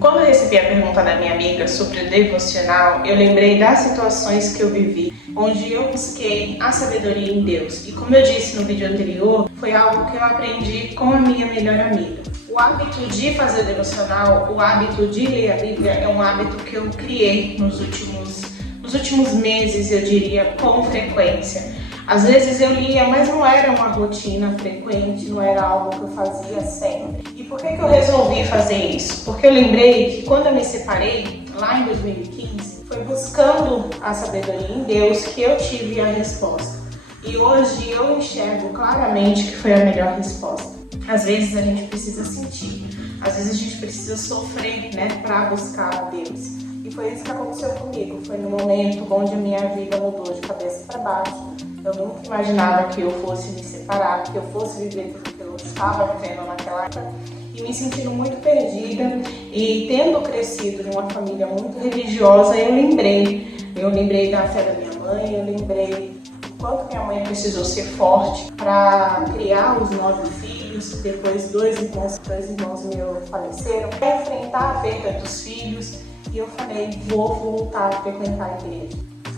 Quando eu recebi a pergunta da minha amiga sobre o devocional, eu lembrei das situações que eu vivi, onde eu busquei a sabedoria em Deus. E como eu disse no vídeo anterior, foi algo que eu aprendi com a minha melhor amiga. O hábito de fazer o devocional, o hábito de ler a Bíblia, é um hábito que eu criei nos últimos meses, eu diria, com frequência. Às vezes eu lia, mas não era uma rotina frequente, não era algo que eu fazia sempre. E por que eu resolvi fazer isso? Porque eu lembrei que quando eu me separei, lá em 2015, foi buscando a sabedoria em Deus que eu tive a resposta. E hoje eu enxergo claramente que foi a melhor resposta. Às vezes a gente precisa sentir, às vezes a gente precisa sofrer, para buscar a Deus. E foi isso que aconteceu comigo. Foi no momento onde a minha vida mudou de cabeça para baixo. Eu nunca imaginava que eu fosse me separar, que eu fosse viver tudo que eu estava vivendo naquela época e me sentindo muito perdida. E tendo crescido em uma família muito religiosa, eu lembrei da fé da minha mãe, eu lembrei do quanto minha mãe precisou ser forte para criar os 9 filhos, depois dois irmãos meus faleceram, para enfrentar a perda dos filhos. E eu falei, vou voltar a frequentar a igreja.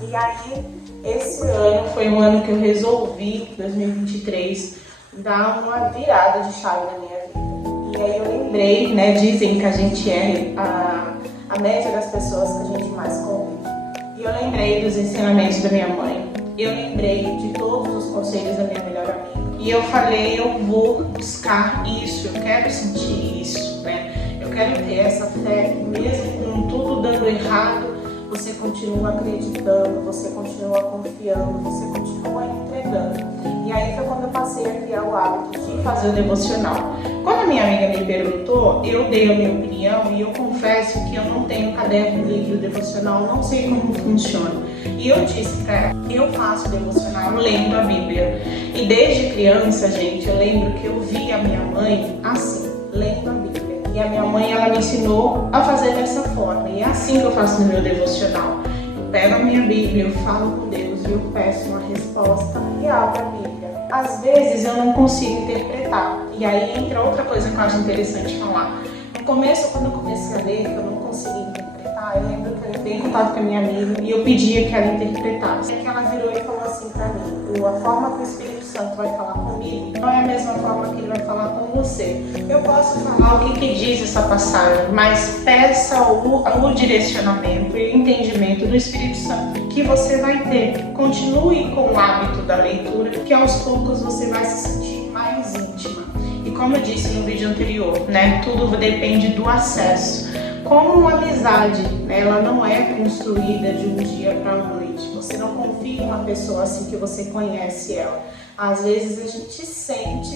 E aí, esse ano foi um ano que eu resolvi, 2023, dar uma virada de chave na minha vida. E aí eu lembrei, dizem que a gente é a média das pessoas que a gente mais convive. E eu lembrei dos ensinamentos da minha mãe. Eu lembrei de todos os conselhos da minha melhor amiga. E eu falei, eu vou buscar isso, eu quero sentir isso, Eu quero ter essa fé, mesmo com tudo dando errado, você continua acreditando, você continua confiando, você continua entregando. E aí foi quando eu passei a criar o hábito de fazer o devocional. Quando a minha amiga me perguntou, eu dei a minha opinião e eu confesso que eu não tenho caderno, livro, devocional, não sei como funciona. E eu disse pra ela, eu faço devocional lendo a Bíblia. E desde criança, gente, eu lembro que eu vi a minha mãe assim, lendo a Bíblia. E a minha mãe, ela me ensinou a fazer dessa forma. E é assim que eu faço no meu devocional. Eu pego a minha Bíblia, eu falo com Deus e eu peço uma resposta e abro a Bíblia. Às vezes eu não consigo interpretar. E aí entra outra coisa que eu acho interessante falar. No começo, quando eu comecei a ler, que eu não conseguia interpretar, eu lembro que eu entrei em contato com a minha amiga e eu pedia que ela interpretasse. E que ela virou e falou assim pra mim, a forma que o Espírito Santo vai falar comigo não é a mesma forma que ele vai falar com você. Eu posso falar o que diz essa passagem, mas peça o direcionamento e o entendimento do Espírito Santo que você vai ter. Continue com o hábito da leitura, que aos poucos você vai se sentir mais íntima. E como eu disse no vídeo anterior, tudo depende do acesso. Como uma amizade, ela não é construída de um dia para a noite. Você não confia em uma pessoa assim que você conhece ela. Às vezes a gente sente,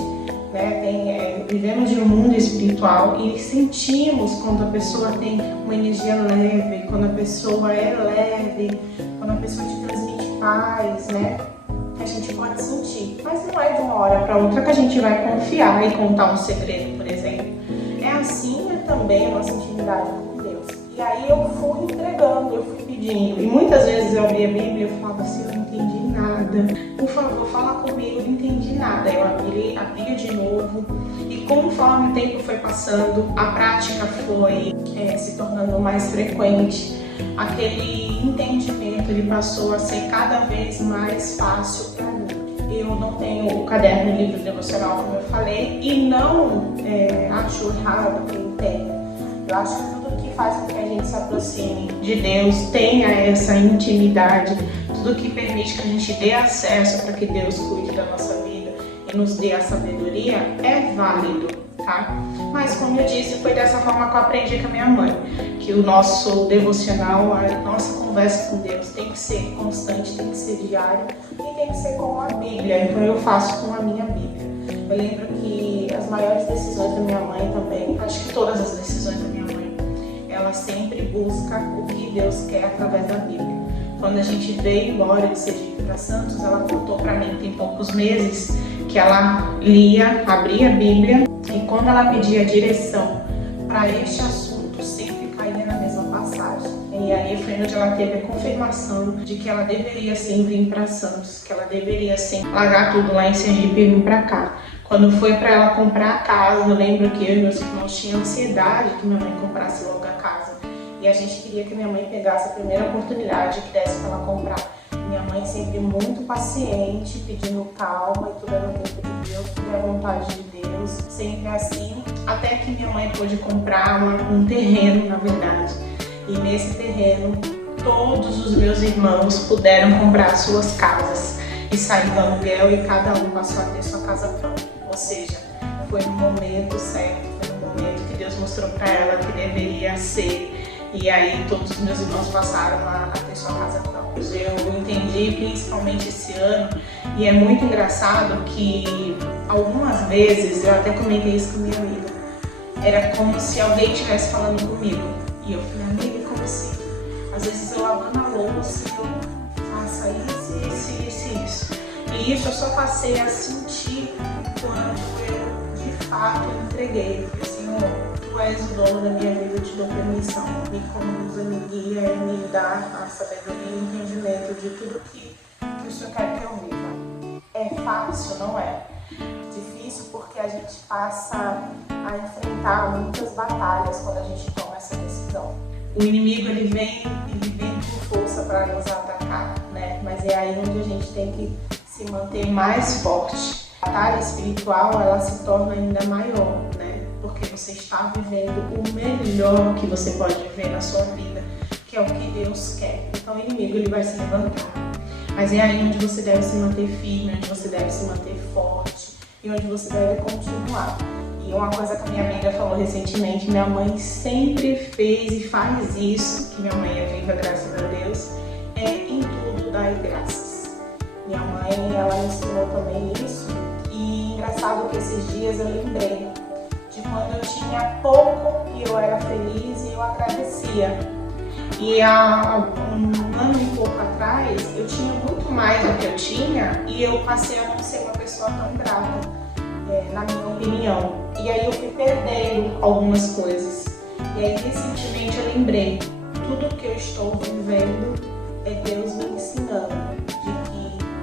vivemos de um mundo espiritual e sentimos quando a pessoa tem uma energia leve, quando a pessoa é leve, quando a pessoa te transmite paz, a gente pode sentir. Mas não é de uma hora para outra que a gente vai confiar e contar um segredo, por exemplo. É assim também a nossa intimidade com Deus. E aí eu fui entregando, eu fui pedindo. E muitas vezes eu abria a Bíblia e eu falava assim, eu não entendi nada. Por favor, fala comigo, eu não entendi nada. Eu abria de novo. E conforme o tempo foi passando, a prática foi se tornando mais frequente. Aquele entendimento ele passou a ser cada vez mais fácil para mim. Eu não tenho o caderno livro devocional, como eu falei, e não acho errado quem tem. Eu acho que tudo que faz com que a gente se aproxime de Deus, tenha essa intimidade, tudo que permite que a gente dê acesso para que Deus cuide da nossa vida e nos dê a sabedoria, é válido, tá? Mas como eu disse, foi dessa forma que eu aprendi com a minha mãe, que o nosso devocional, a nossa conversa com Deus tem que ser constante, tem que ser diária e tem que ser com a Bíblia. Então eu faço com a minha Bíblia. Eu lembro que as maiores decisões da minha mãe também, acho que todas as decisões da minha mãe, ela sempre busca o que Deus quer através da Bíblia. Quando a gente veio embora de Sergipe para Santos, ela contou para mim, tem poucos meses, que ela lia, abria a Bíblia e quando ela pedia direção para este assunto, sempre caía na mesma passagem. E aí foi onde ela teve a confirmação de que ela deveria sim vir para Santos, que ela deveria sim largar tudo lá em Sergipe e vir para cá. Quando foi para ela comprar a casa, eu lembro que eu e meus irmãos tinham ansiedade que minha mãe comprasse logo a casa. E a gente queria que minha mãe pegasse a primeira oportunidade que desse para ela comprar. Minha mãe sempre muito paciente, pedindo calma e tudo era no tempo de Deus, tudo é a vontade de Deus, sempre assim. Até que minha mãe pôde comprar um terreno, na verdade. E nesse terreno, todos os meus irmãos puderam comprar suas casas e sair do aluguel e cada um passou a ter sua casa própria. Ou seja, foi no momento certo, foi no momento que Deus mostrou para ela que deveria ser. E aí todos os meus irmãos passaram a ter sua casa própria. Eu entendi, principalmente esse ano, e é muito engraçado que algumas vezes, eu até comentei isso com minha amiga, era como se alguém estivesse falando comigo. E eu falei, amiga, como assim? Às vezes eu lavando a louça e eu faço isso. E isso eu só passei a sentir quando eu, de fato, entreguei. Eu falei, Senhor, Tu és o dono da minha vida, eu te dou permissão. Me conduza, me guia e me dá a sabedoria e entendimento de tudo que o Senhor quer que eu viva. É fácil, não é? Difícil porque a gente passa a enfrentar muitas batalhas quando a gente toma essa decisão. O inimigo ele vem com força para nos atacar, né? Mas é aí onde a gente tem que se manter mais forte. A batalha espiritual ela se torna ainda maior, né? Porque você está vivendo o melhor que você pode viver na sua vida, que é o que Deus quer. Então o inimigo ele vai se levantar. Mas é aí onde você deve se manter firme, onde você deve se manter forte e onde você deve continuar. E uma coisa que a minha amiga falou recentemente, minha mãe sempre fez e faz isso, que minha mãe é viva, graças a Deus, é em tudo dar graças. Minha mãe, ela me ensinou também isso. E engraçado que esses dias eu lembrei de quando eu tinha pouco e eu era feliz e eu agradecia. E há um ano e pouco atrás, eu tinha muito mais do que eu tinha e eu passei a não ser uma pessoa tão grata, na minha opinião. E aí eu fui perdendo algumas coisas. E aí recentemente eu lembrei, tudo que eu estou vivendo é Deus me ensinando de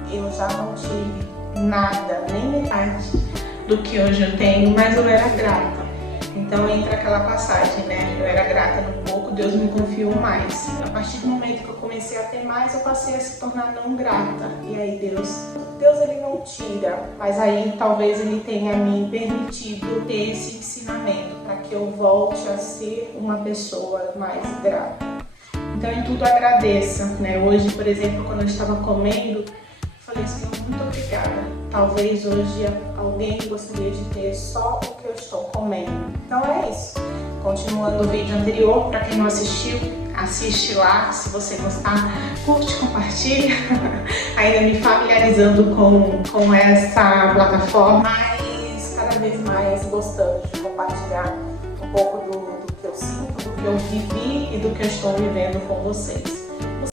que eu já não tive nada, nem metade do que hoje eu tenho, mas eu era grata. Então entra aquela passagem, né? Eu era grata no pouco, Deus me confiou mais. A partir do momento que eu comecei a ter mais, eu passei a se tornar não grata. E aí Deus ele não tira, mas aí talvez ele tenha me permitido ter esse ensinamento para que eu volte a ser uma pessoa mais grata. Então em tudo agradeça, né? Hoje, por exemplo, quando eu estava comendo, falei, Senhor, muito obrigada. Talvez hoje alguém gostaria de ter só o que eu estou comendo. Então é isso. Continuando o vídeo anterior, para quem não assistiu, assiste lá. Se você gostar, curte, compartilha. Ainda me familiarizando com essa plataforma, mas cada vez mais gostando de compartilhar um pouco do que eu sinto, do que eu vivi e do que eu estou vivendo com vocês.